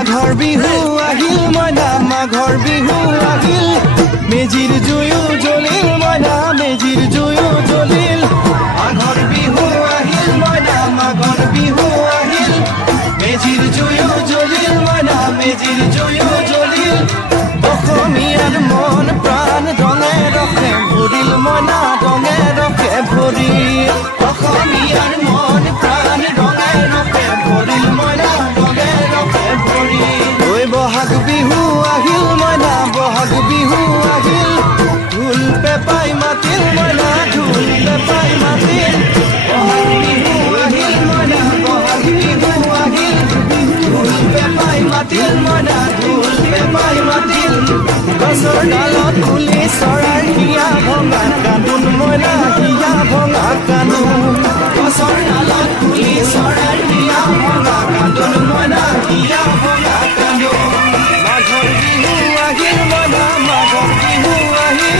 মাঘৰ বিহু আহিল মইনা মাঘৰ বিহু আহিল মেজিৰ জুয়ো জ্বলিল মইনা মেজিৰ জুয়ো জ্বলিল মাঘৰ বিহু আহিল মইনা মাঘৰ বিহু আহিল মেজিৰ জুয়ো জ্বলিল মইনা মেজিৰ জুয়ো জ্বলিল অসমীয়াৰ মন প্ৰাণ ৰঙে ৰখে ভৰিল মইনা ৰঙে ৰখে ভৰিল অসমীয়াৰ মন প্ৰাণ ৰঙে ৰখে ভৰিল মইনা ৰঙে ৰখে ভৰিল ঐ বহাগ বিহু আহিল মইনা বহাগ বিহু আহিল ঢোল পেপাই মাতিল মইনা ঢোল পেপাই মাতিল বহাগ বিহু আহিল মইনা বহাগ বিহু আহিল ঢোল পেপাই মাতিল মইনা ঢোল পেপাই মাতিল গছৰ ডালত ফুলি চৰাইৰ হিয়া ভঙা কান্দোন মইনা হিয়া ভঙা কান্দোন গছৰ ডালত ফুলি চৰাইৰ হিয়া ভঙা কান্দোন মইনা হিয়া ভঙা কান্দোন মাঘৰ বিহু আহিল মইনা মাঘৰ বিহু আহিল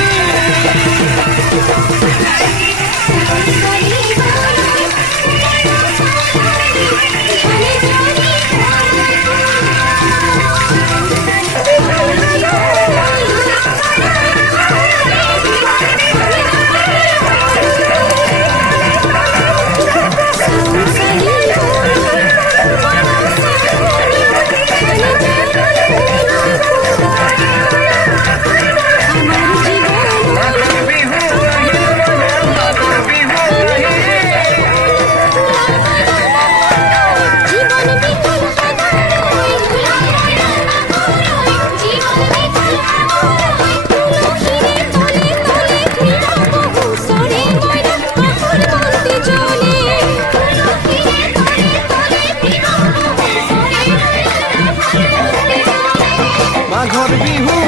মাঘৰ বিহু